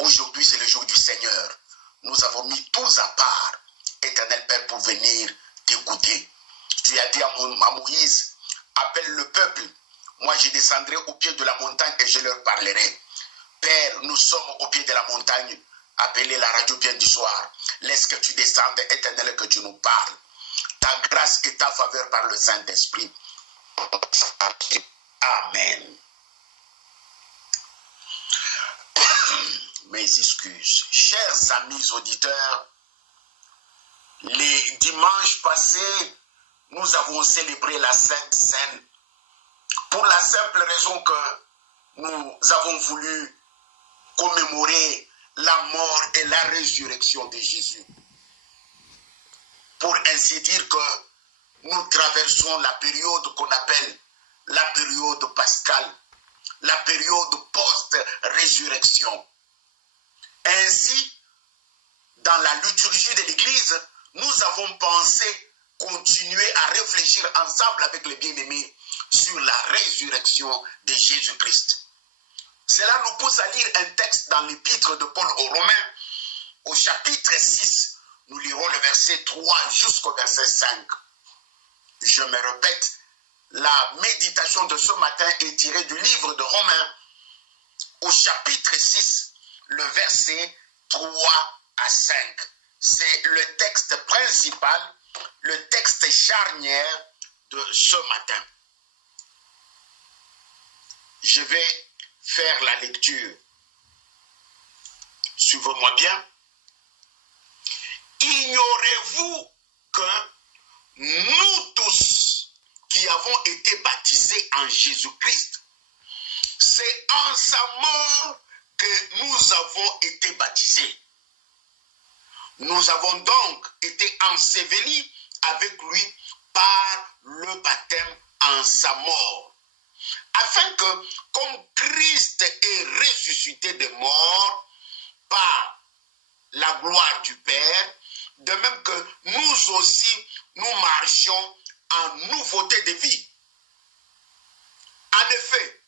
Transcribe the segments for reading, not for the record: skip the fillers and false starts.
Aujourd'hui, c'est le jour du Seigneur. Nous avons mis tous à part, Éternel Père, pour venir t'écouter. Tu as dit à Moïse, appelle le peuple. Moi, je descendrai au pied de la montagne et je leur parlerai. Père, nous sommes au pied de la montagne. Appelez la radio bien du soir. Laisse que tu descendes, Éternel, que tu nous parles. Ta grâce et ta faveur par le Saint-Esprit. Amen. Mes excuses. Chers amis auditeurs, les dimanches passés, nous avons célébré la Sainte Seine pour la simple raison que nous avons voulu commémorer la mort et la résurrection de Jésus. Pour ainsi dire que nous traversons la période qu'on appelle la période pascale, la période post-résurrection. Ainsi, dans la liturgie de l'Église, nous avons pensé continuer à réfléchir ensemble avec les bien-aimés sur la résurrection de Jésus-Christ. Cela nous pousse à lire un texte dans l'épître de Paul aux Romains, au chapitre 6. Nous lirons le verset 3 jusqu'au verset 5. Je me répète, la méditation de ce matin est tirée du livre de Romains, au chapitre 6, le verset 3 à 5. C'est le texte principal, le texte charnière de ce matin. Je vais faire la lecture. Suivez-moi bien. Ignorez-vous que nous tous qui avons été baptisés en Jésus-Christ, c'est en sa mort que nous avons été baptisés. Nous avons donc été ensevelis avec lui par le baptême en sa mort, afin que, comme Christ est ressuscité des morts par la gloire du Père, de même que nous aussi, nous marchions en nouveauté de vie. En effet,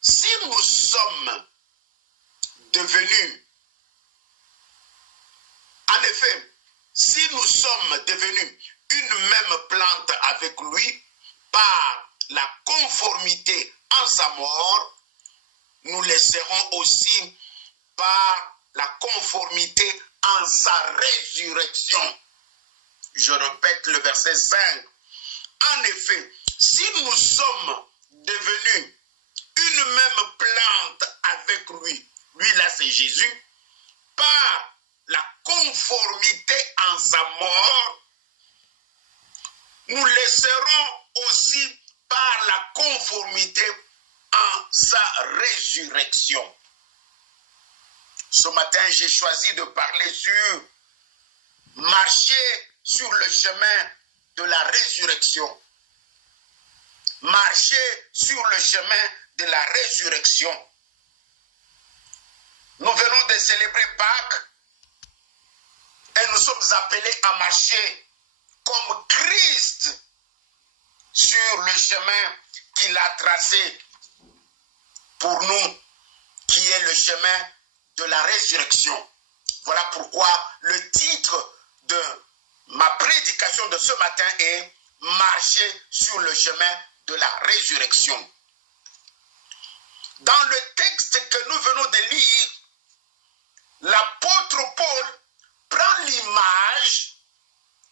si nous sommes devenus une même plante avec lui par la conformité en sa mort, nous le serons aussi par la conformité en sa résurrection. Je répète le verset 5. En effet, si nous sommes devenus une même plante avec lui, lui là c'est Jésus, par la conformité en sa mort, nous le serons aussi par la conformité en sa résurrection. Ce matin, j'ai choisi de parler sur marcher sur le chemin de la résurrection. Marcher sur le chemin de la résurrection. Nous venons de célébrer Pâques et nous sommes appelés à marcher comme Christ sur le chemin qu'il a tracé pour nous, qui est le chemin de la résurrection. Voilà pourquoi le titre de ma prédication de ce matin est « Marcher sur le chemin de la résurrection ». Dans le texte que nous venons de lire, l'apôtre Paul prend l'image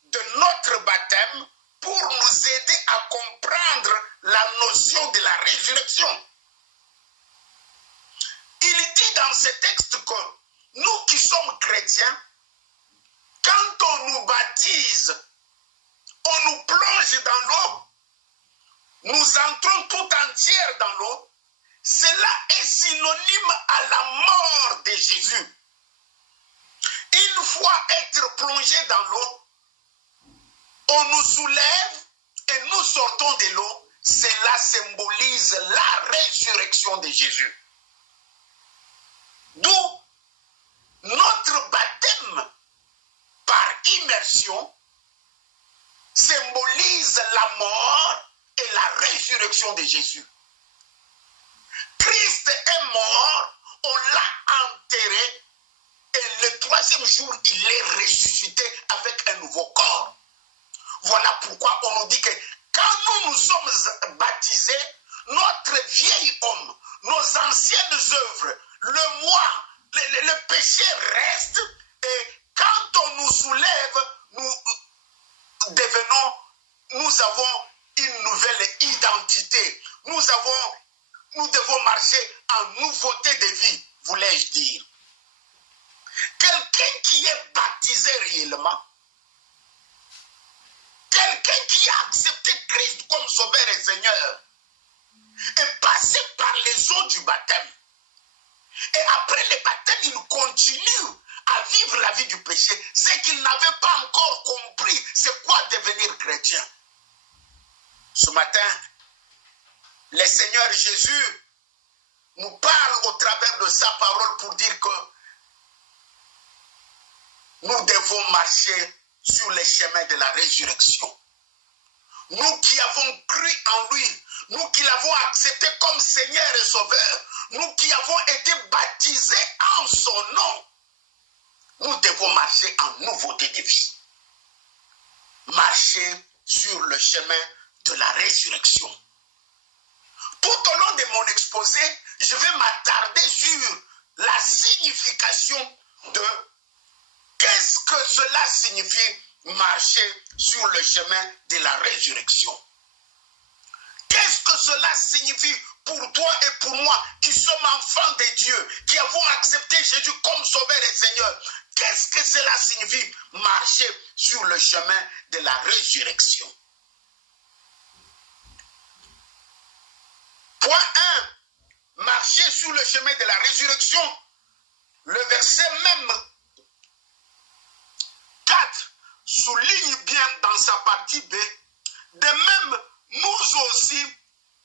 de notre baptême pour nous aider à comprendre la notion de la résurrection. Il dit dans ce texte que nous qui sommes chrétiens, quand on nous baptise, on nous plonge dans l'eau, nous entrons tout entière dans l'eau, cela est synonyme à la mort de Jésus. Une fois être plongé dans l'eau, on nous soulève et nous sortons de l'eau. Cela symbolise la résurrection de Jésus. D'où notre baptême par immersion symbolise la mort et la résurrection de Jésus. Christ est mort, on l'a enterré troisième jour, il est ressuscité avec un nouveau corps. Voilà pourquoi on nous dit que quand nous sommes baptisés, notre vieil homme, nos anciennes œuvres, le moi, le péché reste, et quand on nous soulève, nous avons une nouvelle identité. Nous devons marcher en nouveauté de vie, voulais-je dire. Quelqu'un qui est baptisé réellement, quelqu'un qui a accepté Christ comme sauveur et Seigneur, est passé par les eaux du baptême. Et après le baptême, il continue à vivre la vie du péché. C'est qu'il n'avait pas encore compris c'est quoi devenir chrétien. Ce matin, le Seigneur Jésus nous parle au travers de sa parole pour dire que nous devons marcher sur les chemins de la résurrection. Nous qui avons cru en lui, nous qui l'avons accepté comme Seigneur et Sauveur, nous qui avons été baptisés en son nom, nous devons marcher en nouveauté de vie. Marcher sur le chemin de la résurrection. Tout au long de mon exposé, je vais m'attarder sur la signification de qu'est-ce que cela signifie marcher sur le chemin de la résurrection. Qu'est-ce que cela signifie pour toi et pour moi qui sommes enfants de Dieu, qui avons accepté Jésus comme Sauveur et Seigneur? Qu'est-ce que cela signifie marcher sur le chemin de la résurrection? Point 1. Marcher sur le chemin de la résurrection. Le verset même 4 souligne bien dans sa partie B. De même, nous aussi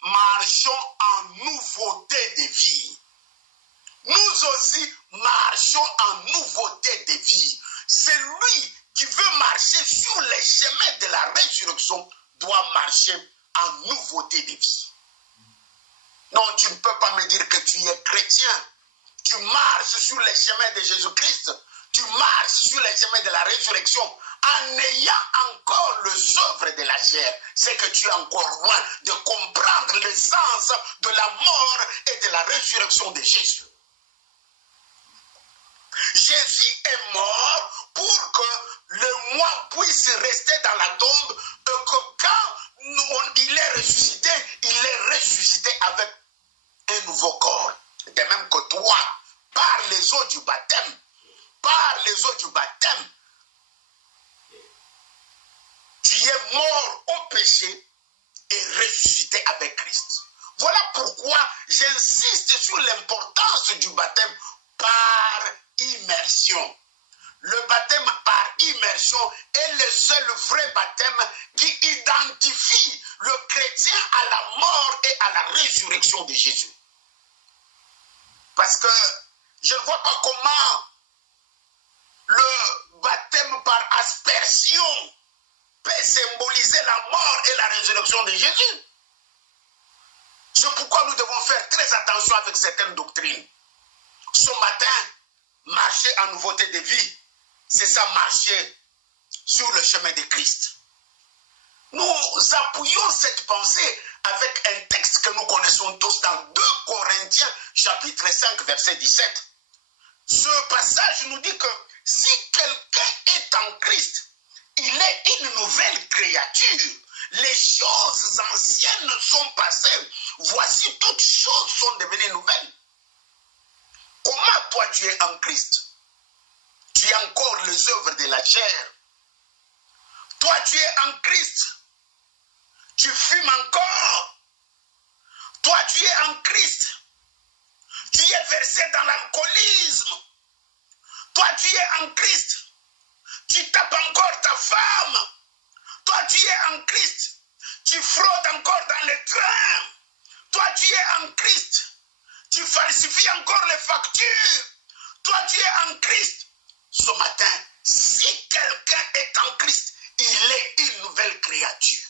marchons en nouveauté de vie. Nous aussi marchons en nouveauté de vie. Celui qui veut marcher sur les chemins de la résurrection doit marcher en nouveauté de vie. Non, tu ne peux pas me dire que tu es chrétien. Tu marches sur les chemins de Jésus-Christ. Tu marches sur les chemins de la résurrection en ayant encore les œuvres de la chair. C'est que tu es encore loin de comprendre le sens de la mort et de la résurrection de Jésus. Jésus est mort pour que le moi puisse rester dans la tombe et que quand il est ressuscité avec un nouveau corps. De même que toi, par les eaux du baptême, tu es mort au péché et ressuscité avec Christ. Voilà pourquoi j'insiste sur l'importance du baptême par immersion. Le baptême par immersion est le seul vrai baptême qui identifie le chrétien à la mort et à la résurrection de Jésus. Parce que je ne vois pas comment le baptême par aspersion peut symboliser la mort et la résurrection de Jésus. C'est pourquoi nous devons faire très attention avec certaines doctrines. Ce matin, marcher en nouveauté de vie, c'est ça, marcher sur le chemin de Christ. Nous appuyons cette pensée avec un texte que nous connaissons tous dans 2 Corinthiens, chapitre 5, verset 17. Ce passage nous dit que si quelqu'un est en Christ, il est une nouvelle créature. Les choses anciennes sont passées. Voici, toutes choses sont devenues nouvelles. Comment toi tu es en Christ? Tu as encore les œuvres de la chair. Toi tu es en Christ. Tu fumes encore. Toi tu es en Christ. Tu es versé dans l'alcoolisme. Toi tu es en Christ. Tu tapes encore ta femme. Toi tu es en Christ. Tu fraudes encore dans les trains. Toi tu es en Christ. Tu falsifies encore les factures. Toi tu es en Christ. Ce matin, si quelqu'un est en Christ, il est une nouvelle créature.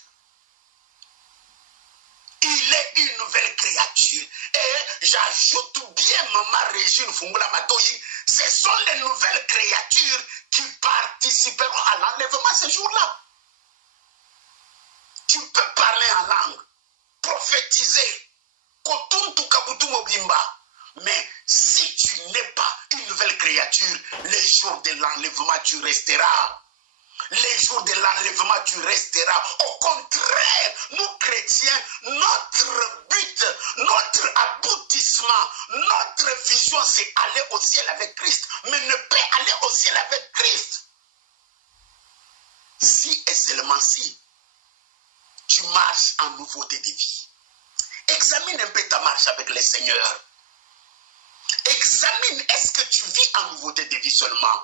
Il est une nouvelle créature. Et j'ajoute bien Maman Régine Fungula Matoyi, ce sont les nouvelles créatures qui participeront à l'enlèvement ce jour-là. Tu peux parler en langue, prophétiser, mais si tu n'es pas une nouvelle créature, les jours de l'enlèvement, tu resteras. Les jours de l'enlèvement, tu resteras. Au contraire, nous chrétiens, notre but, notre aboutissement, notre vision, c'est aller au ciel avec Christ. Mais ne peut aller au ciel avec Christ si et seulement si tu marches en nouveauté de vie. Examine un peu ta marche avec le Seigneur. Examine, est-ce que tu vis en nouveauté de vie seulement?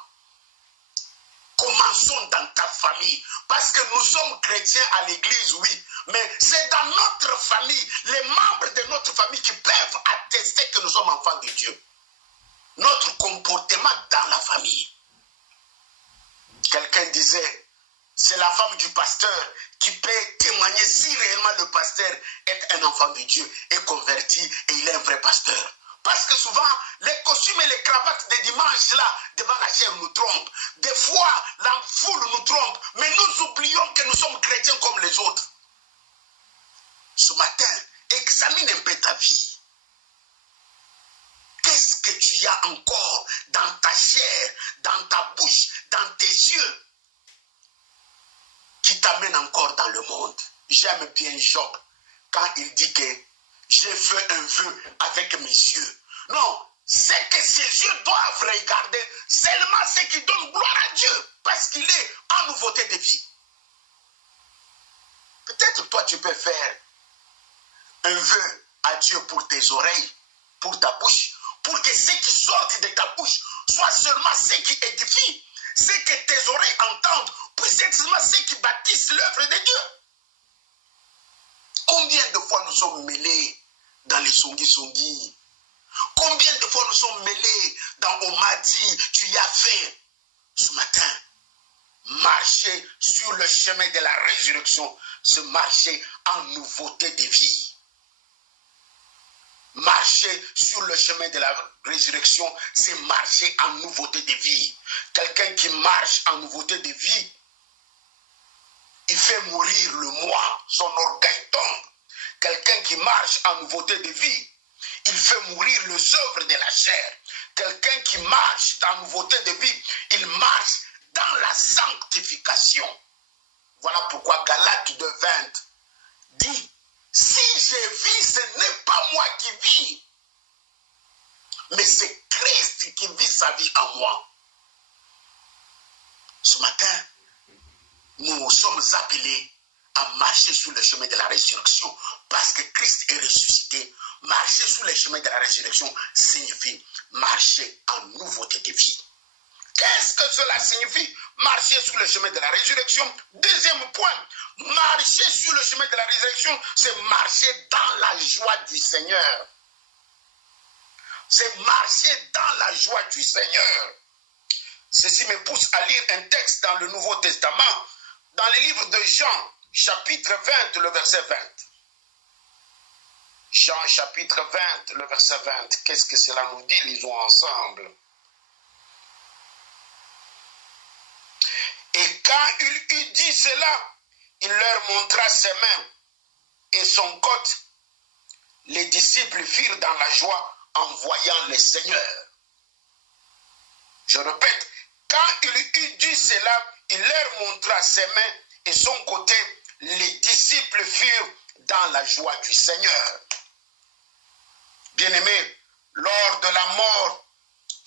Commençons dans ta famille, parce que nous sommes chrétiens à l'église, oui, mais c'est dans notre famille, les membres de notre famille qui peuvent attester que nous sommes enfants de Dieu. Notre comportement dans la famille. Quelqu'un disait, c'est la femme du pasteur qui peut témoigner si réellement le pasteur est un enfant de Dieu, est converti et il est un vrai pasteur. Parce que souvent, les costumes et les cravates des dimanches là, devant la chair nous trompent. Des fois, la foule nous trompe, mais nous oublions que nous sommes chrétiens comme les autres. Ce matin, examine un peu ta vie. Qu'est-ce que tu as encore dans ta chair, dans ta bouche, dans tes yeux, qui t'amène encore dans le monde? J'aime bien Job quand il dit que j'ai fait un vœu avec mes yeux. Non, c'est que ses yeux doivent regarder seulement ce qui donne gloire à Dieu, parce qu'il est en nouveauté de vie. Peut-être toi tu peux faire un vœu à Dieu pour tes oreilles, pour ta bouche, pour que ce qui sortent de ta bouche soit seulement ce qui édifie, ce que tes oreilles entendent, puisse être seulement ce qui bâtissent l'œuvre de Dieu. Combien de fois nous sommes mêlés dans les songi-songi? Combien de fois nous sommes mêlés dans on m'a dit, tu y as fait? Ce matin, marcher sur le chemin de la résurrection, c'est marcher en nouveauté de vie. Marcher sur le chemin de la résurrection, c'est marcher en nouveauté de vie. Quelqu'un qui marche en nouveauté de vie, il fait mourir le moi, son orgueil tombe. Quelqu'un qui marche en nouveauté de vie, il fait mourir les œuvres de la chair. Quelqu'un qui marche dans la nouveauté de vie, il marche dans la sanctification. Voilà pourquoi Galates 2:20 dit, si je vis, ce n'est pas moi qui vis, mais c'est Christ qui vit sa vie en moi. Ce matin, nous sommes appelés à marcher sur le chemin de la résurrection, parce que Christ est ressuscité. Marcher sur le chemin de la résurrection signifie marcher en nouveauté de vie. Qu'est-ce que cela signifie? Marcher sur le chemin de la résurrection. Deuxième point, marcher sur le chemin de la résurrection, c'est marcher dans la joie du Seigneur. C'est marcher dans la joie du Seigneur. Ceci me pousse à lire un texte dans le Nouveau Testament, dans le livre de Jean, chapitre 20, le verset 20. Jean, chapitre 20, le verset 20. Qu'est-ce que cela nous dit? Lisons ensemble. Et quand il eut dit cela, il leur montra ses mains et son côte. Les disciples firent dans la joie en voyant le Seigneur. Je répète, quand il eut dit cela, il leur montra ses mains et son côté. Les disciples furent dans la joie du Seigneur. Bien-aimés, lors de la mort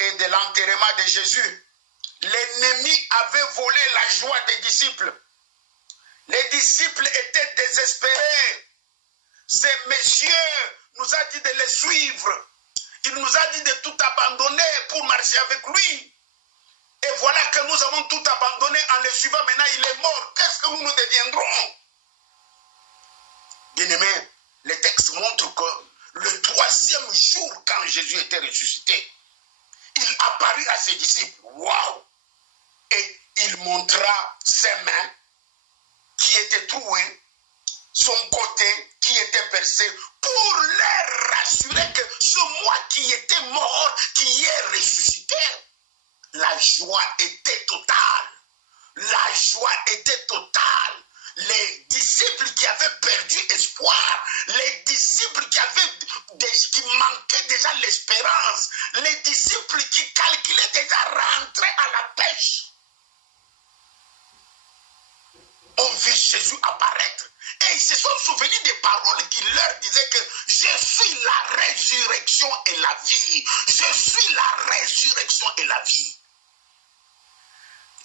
et de l'enterrement de Jésus, l'ennemi avait volé la joie des disciples. Les disciples étaient désespérés. Ce monsieur nous a dit de le suivre. Il nous a dit de tout abandonner pour marcher avec lui. Et voilà que nous avons tout abandonné en le suivant. Maintenant, il est mort. Qu'est-ce que nous deviendrons? Bien-aimés, le texte montre que le troisième jour, quand Jésus était ressuscité, il apparut à ses disciples. Waouh! Et il montra ses mains qui étaient trouées, son côté qui était percé, pour leur rassurer que ce moi qui était mort, qui est ressuscité. la joie était totale. La joie était totale. Les disciples qui avaient perdu espoir, les disciples qui manquaient déjà l'espérance, les disciples qui calculaient déjà rentrer à la pêche, ont vu Jésus apparaître. Et ils se sont souvenus des paroles qui leur disaient que je suis la résurrection et la vie. Je suis la résurrection et la vie.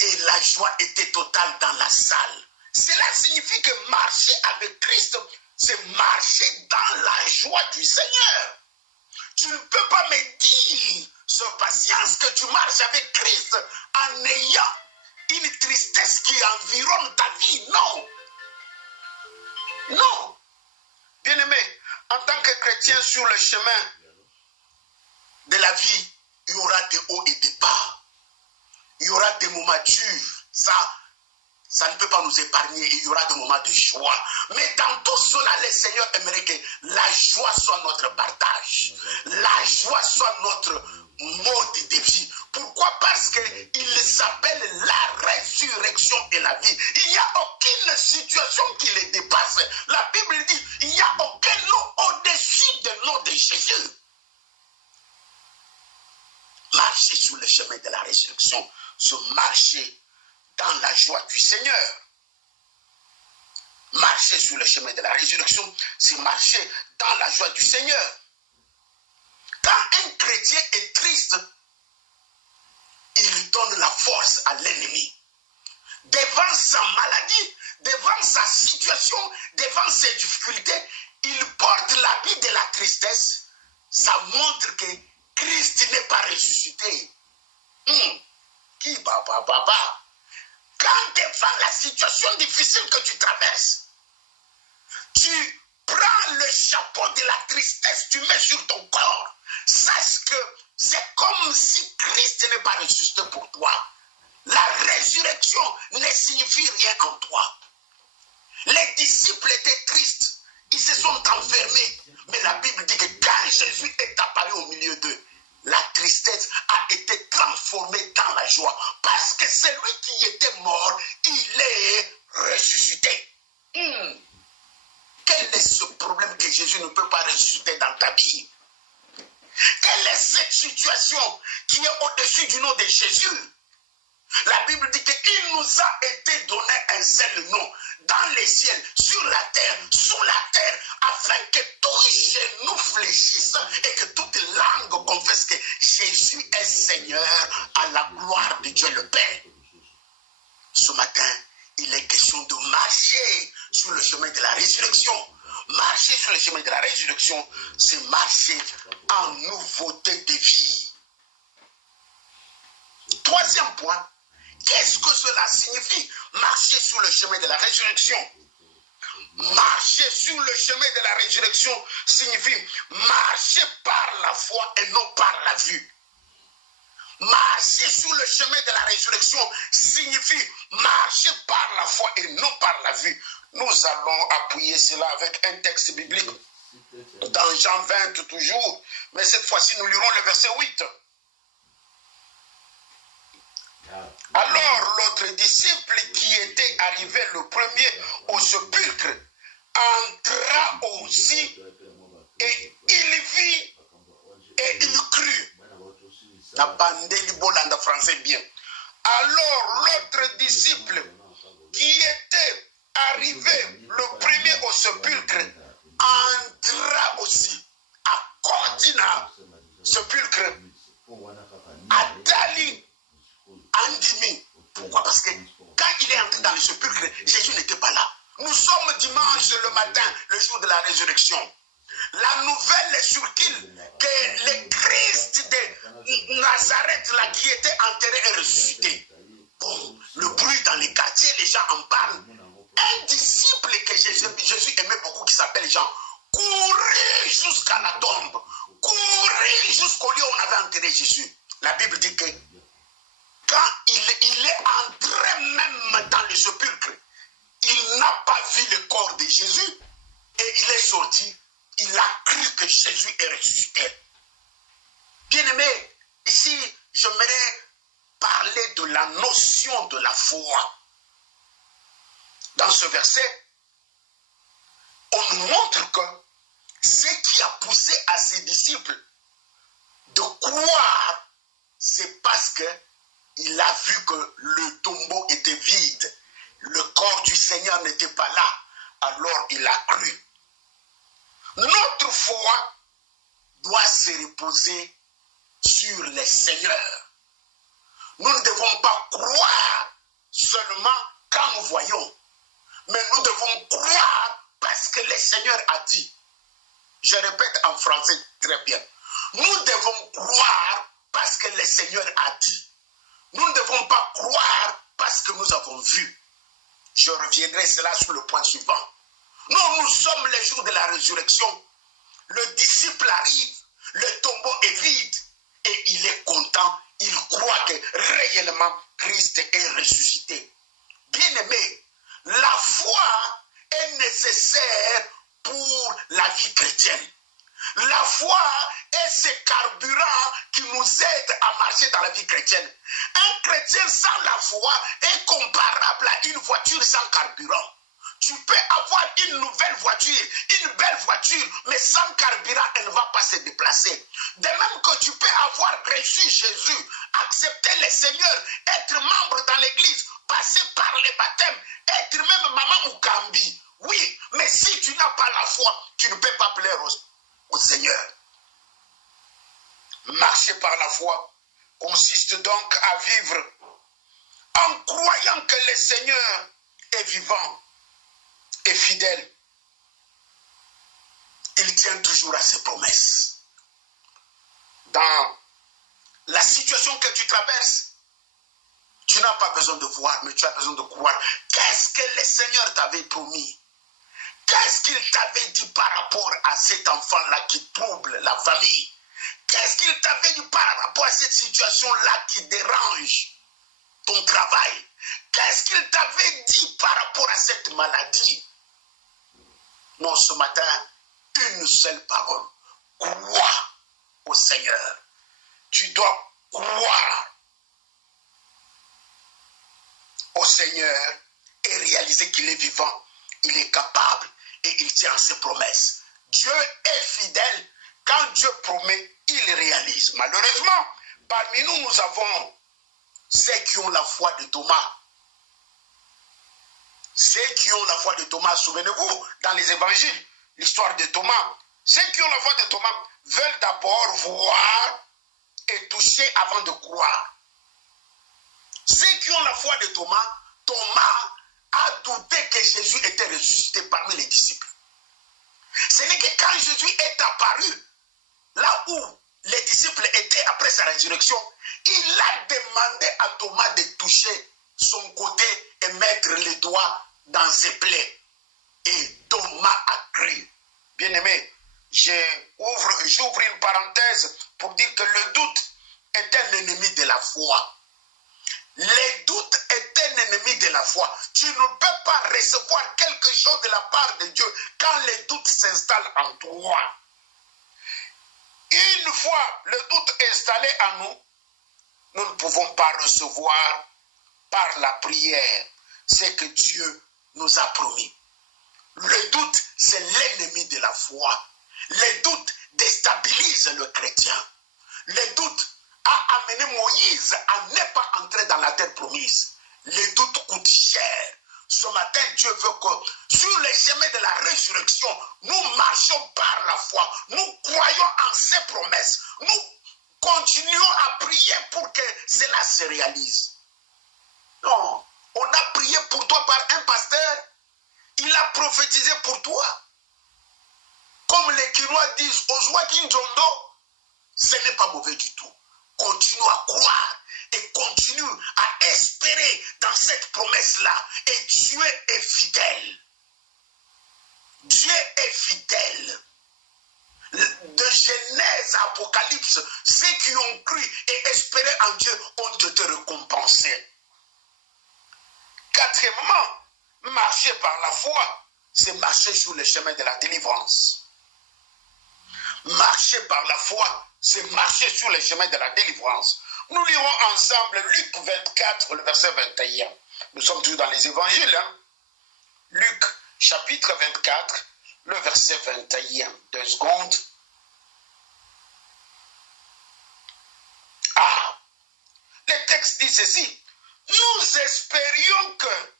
Et la joie était totale dans la salle. Cela signifie que marcher avec Christ, c'est marcher dans la joie du Seigneur. Tu ne peux pas me dire, sans patience, que tu marches avec Christ en ayant une tristesse qui environne ta vie. Non. Non. Bien-aimé, en tant que chrétien sur le chemin de la vie, il y aura des hauts et des bas. Il y aura des moments durs. Ça ne peut pas nous épargner. Il y aura des moments de joie. Mais dans tout cela, le Seigneur aimerait que la joie soit notre partage. La joie soit notre mode de vie. Pourquoi? Parce qu'il s'appelle la résurrection et la vie. Il n'y a aucune situation qui les dépasse. La Bible dit, il n'y a aucun nom au-dessus du nom de Jésus. Marcher sur le chemin de la résurrection, se marcher dans la joie du Seigneur. Marcher sur le chemin de la résurrection, c'est marcher dans la joie du Seigneur. Quand un chrétien est triste, il donne la force à l'ennemi. Devant sa maladie, devant sa situation, devant ses difficultés, il porte l'habit de la tristesse. Ça montre que Christ n'est pas ressuscité. Quand devant la situation difficile que tu traverses, tu prends le chapeau de la tristesse, tu mets sur ton corps. Sache que c'est comme si Christ n'est pas ressuscité pour toi. La résurrection ne signifie rien en toi. Les disciples étaient tristes. Ils se sont enfermés. Mais la Bible dit que quand Jésus est apparu au milieu d'eux, la tristesse a été transformée dans la joie. Parce que celui qui était mort, il est ressuscité. Quel est ce problème que Jésus ne peut pas ressusciter dans ta vie? Quelle est cette situation qui est au-dessus du nom de Jésus? La Bible dit qu'il nous a été donné un seul nom dans les ciels, sur la terre, sous la terre, afin que tous genoux fléchissent et que toute langue confesse que Jésus est Seigneur à la gloire de Dieu le Père. Ce matin, il est question de marcher sur le chemin de la résurrection. Marcher sur le chemin de la résurrection, c'est marcher en nouveauté de vie. Troisième point, qu'est-ce que cela signifie? Marcher sur le chemin de la résurrection. Marcher sur le chemin de la résurrection signifie marcher par la foi et non par la vue. Marcher sur le chemin de la résurrection signifie marcher par la foi et non par la vue. Nous allons appuyer cela avec un texte biblique dans Jean 20 toujours, mais cette fois-ci nous lirons le verset 8. Alors l'autre disciple qui était arrivé le premier au sépulcre entra aussi et il vit et il crut. La pandémie bolanda français bien. Alors l'autre disciple qui était arrivé le premier au sépulcre entra aussi à Cortina sépulcre à Dali Andimi. Pourquoi? Parce que quand il est entré dans le sépulcre, Jésus n'était pas là. Nous sommes dimanche le matin, le jour de la résurrection. La nouvelle circule que le Christ de Nazareth là, qui était enterré est ressuscité. Bon, le bruit dans les quartiers, les gens en parlent. Un disciple que Jésus aimait beaucoup, qui s'appelle Jean, courait jusqu'à la tombe, courait jusqu'au lieu où on avait enterré Jésus. La Bible dit que quand il est entré même dans le sépulcre, il n'a pas vu le corps de Jésus et il est sorti. Il a cru que Jésus est ressuscité. Bien-aimé, ici, j'aimerais parler la notion de la foi. Dans ce verset, on nous montre que ce qui a poussé à ses disciples de croire, c'est parce qu'il a vu que le tombeau était vide, le corps du Seigneur n'était pas là, alors il a cru. Notre foi doit se reposer sur les Seigneurs. Nous ne devons pas croire seulement quand nous voyons, mais nous devons croire parce que le Seigneur a dit. Je répète en français très bien. Nous devons croire parce que le Seigneur a dit. Nous ne devons pas croire parce que nous avons vu. Je reviendrai cela sur le point suivant. Nous sommes les jours de la résurrection. Le disciple arrive, le tombeau est vide et il est content. Il croit que réellement Christ est ressuscité. Bien-aimé, la foi est nécessaire pour la vie chrétienne. La foi est ce carburant qui nous aide à marcher dans la vie chrétienne. Un chrétien sans la foi est comparable à une voiture sans carburant. Tu peux avoir une nouvelle voiture, une belle voiture, mais sans carburant, elle ne va pas se déplacer. De même que tu peux avoir reçu Jésus, accepter le Seigneur, être membre dans l'église, passer par les baptêmes, être même maman Mukambi. Oui, mais si tu n'as pas la foi, tu ne peux pas plaire au Seigneur. Marcher par la foi consiste donc à vivre en croyant que le Seigneur est vivant et fidèle. Il tient toujours à ses promesses. Dans la situation que tu traverses, tu n'as pas besoin de voir, mais tu as besoin de croire. Qu'est-ce que le Seigneur t'avait promis? Qu'est-ce qu'il t'avait dit par rapport à cet enfant-là qui trouble la famille? Qu'est-ce qu'il t'avait dit par rapport à cette situation-là qui dérange ton travail? Qu'est-ce qu'il t'avait dit par rapport à cette maladie? Non, ce matin, une seule parole. Crois au Seigneur. Tu dois croire au Seigneur et réaliser qu'il est vivant. Il est capable et il tient ses promesses. Dieu est fidèle. Quand Dieu promet, il réalise. Malheureusement, parmi nous, nous avons ceux qui ont la foi de Thomas. Ceux qui ont la foi de Thomas, souvenez-vous, dans les évangiles, l'histoire de Thomas, ceux qui ont la foi de Thomas veulent d'abord voir et toucher avant de croire. Ceux qui ont la foi de Thomas, Thomas a douté que Jésus était ressuscité parmi les disciples. Ce n'est que quand Jésus est apparu, là où les disciples étaient après sa résurrection, il a demandé à Thomas de toucher son côté et mettre les doigts dans ses plaies. Et Thomas a cru. Bien-aimé, j'ouvre une parenthèse pour dire que le doute est un ennemi de la foi. Le doute est un ennemi de la foi. Tu ne peux pas recevoir quelque chose de la part de Dieu quand le doute s'installe en toi. Une fois le doute installé en nous, nous ne pouvons pas recevoir par la prière ce que Dieu nous a promis. Le doute, c'est l'ennemi de la foi. Le doute déstabilise le chrétien. Le doute a amené Moïse à ne pas entrer dans la terre promise. Le doute coûte cher. Ce matin, Dieu veut que sur les chemins de la résurrection, nous marchions par la foi. Nous croyons en ses promesses. Nous continuons à prier pour que cela se réalise. Non, on a prié pour toi par un pasteur. Il a prophétisé pour toi. Comme les Kinois disent, Ozwakin Jondo, ce n'est pas mauvais du tout. Continue à croire et continue à espérer dans cette promesse-là. Et Dieu est fidèle. Dieu est fidèle. De Genèse à Apocalypse, ceux qui ont cru et espéré en Dieu ont été récompensés. Quatrièmement, marcher par la foi, c'est marcher sur le chemin de la délivrance. Marcher par la foi, c'est marcher sur le chemin de la délivrance. Nous lirons ensemble Luc 24, le verset 21. Nous sommes toujours dans les évangiles. Hein? Luc chapitre 24, le verset 21. 2 secondes. Ah, le texte dit ceci. Nous espérions que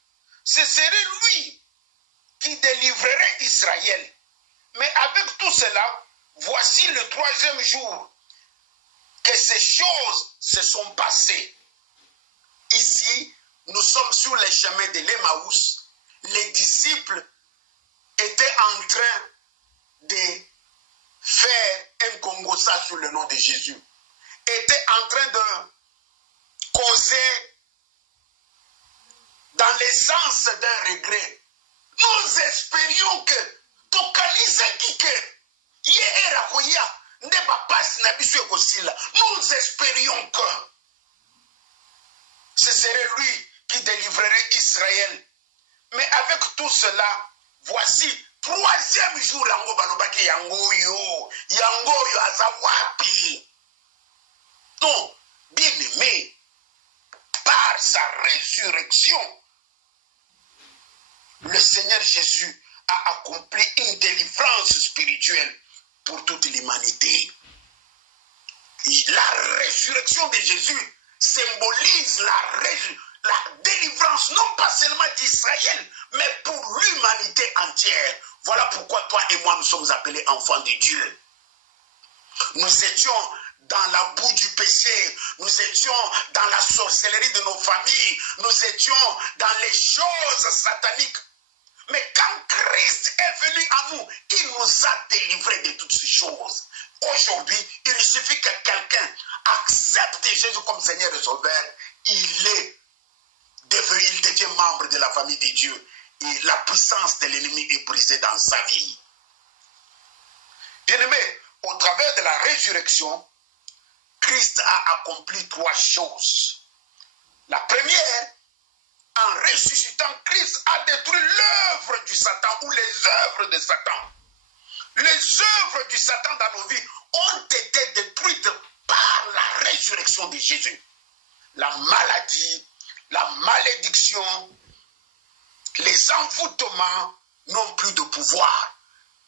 ce serait lui qui délivrerait Israël. Mais avec tout cela, voici le 3e jour que ces choses se sont passées. Ici, nous sommes sur les chemins de l'Emmaüs. Les disciples étaient en train de faire un congossa sur le nom de Jésus. Étaient en train de causer dans l'essence d'un regret. Nous espérions que nous espérions que ce serait lui qui délivrerait Israël. Mais avec tout cela, voici 3e jour yango balobaki yangoyo azawapi. Non, bien aimé, par sa résurrection, le Seigneur Jésus a accompli une délivrance spirituelle pour toute l'humanité. La résurrection de Jésus symbolise la délivrance, non pas seulement d'Israël, mais pour l'humanité entière. Voilà pourquoi toi et moi nous sommes appelés enfants de Dieu. Nous étions dans la boue du péché, nous étions dans la sorcellerie de nos familles, nous étions dans les choses sataniques. Mais quand Christ est venu à nous, il nous a délivrés de toutes ces choses. Aujourd'hui, il suffit que quelqu'un accepte Jésus comme Seigneur et Sauveur, il devient membre de la famille de Dieu. Et la puissance de l'ennemi est brisée dans sa vie. Bien-aimé, au travers de la résurrection, Christ a accompli 3 choses. La première, en ressuscitant, Christ a détruit l'œuvre du Satan ou les œuvres de Satan. Les œuvres du Satan dans nos vies ont été détruites par la résurrection de Jésus. La maladie, la malédiction, les envoûtements n'ont plus de pouvoir.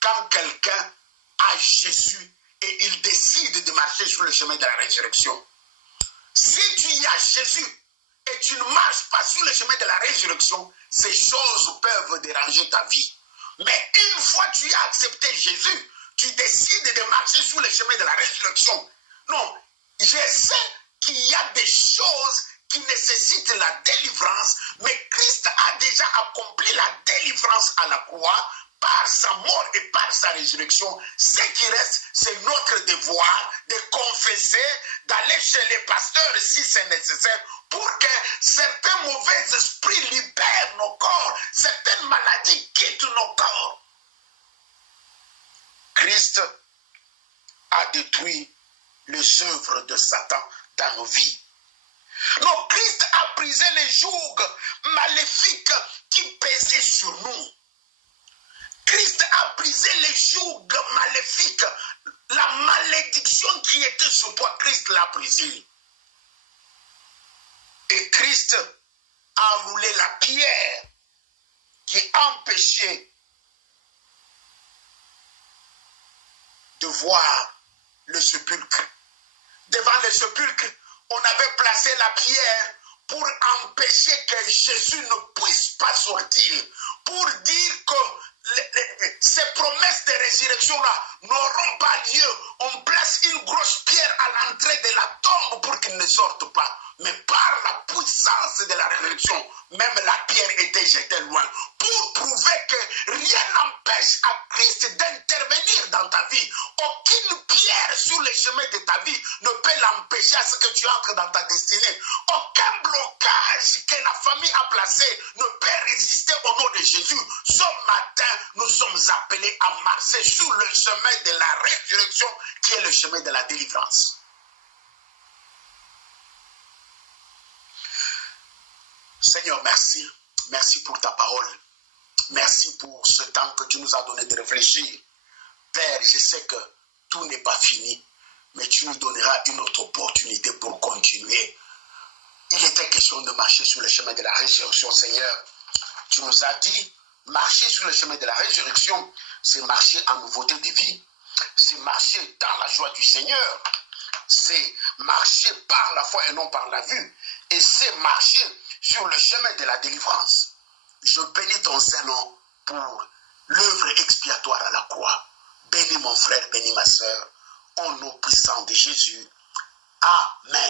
Quand quelqu'un a Jésus et il décide de marcher sur le chemin de la résurrection, si tu y as Jésus et tu ne marches pas sur le chemin de la résurrection, ces choses peuvent déranger ta vie. Mais une fois que tu as accepté Jésus, tu décides de marcher sur le chemin de la résurrection. Non, je sais qu'il y a des choses qui nécessitent la délivrance, mais Christ a déjà accompli la délivrance à la croix par sa mort et par sa résurrection. Ce qui reste, c'est notre devoir de confesser, d'aller chez les pasteurs si c'est nécessaire, pour que certains mauvais esprits libèrent nos corps, certaines maladies quittent nos corps. Christ a détruit les œuvres de Satan dans nos vies. Donc Christ a brisé les jougs maléfiques qui pesaient sur nous. Christ a brisé les jougs maléfiques. La malédiction qui était sur toi, Christ l'a brisée. Et Christ a roulé la pierre qui empêchait de voir le sépulcre. Devant le sépulcre, on avait placé la pierre pour empêcher que Jésus ne puisse pas sortir, pour dire que ces promesses de résurrection-là n'auront pas lieu. On place une grosse pierre à l'entrée de la tombe pour qu'il ne sorte pas. Mais par la puissance de la résurrection, même la pierre était jetée loin, pour prouver que rien n'empêche à Christ d'intervenir dans ta vie. Aucune pierre sur les chemins de ta vie ne peut l'empêcher à ce que tu entres dans ta destinée. Aucun blocage que la famille a placé ne peut résister au nom de Jésus. Ce matin, nous sommes appelés à marcher sur le chemin de la résurrection, qui est le chemin de la délivrance. Seigneur, merci. Merci pour ta parole. Merci pour ce temps que tu nous as donné de réfléchir. Père, je sais que tout n'est pas fini. mais tu nous donneras une autre opportunité pour continuer. Il était question de marcher sur le chemin de la résurrection, Seigneur. Tu nous as dit, marcher sur le chemin de la résurrection, c'est marcher en nouveauté de vie. C'est marcher dans la joie du Seigneur. C'est marcher par la foi et non par la vue. Et c'est marcher sur le chemin de la délivrance. Je bénis ton Saint-Nom pour l'œuvre expiatoire à la croix. Bénis mon frère, bénis ma soeur. Au nom puissant de Jésus. Amen.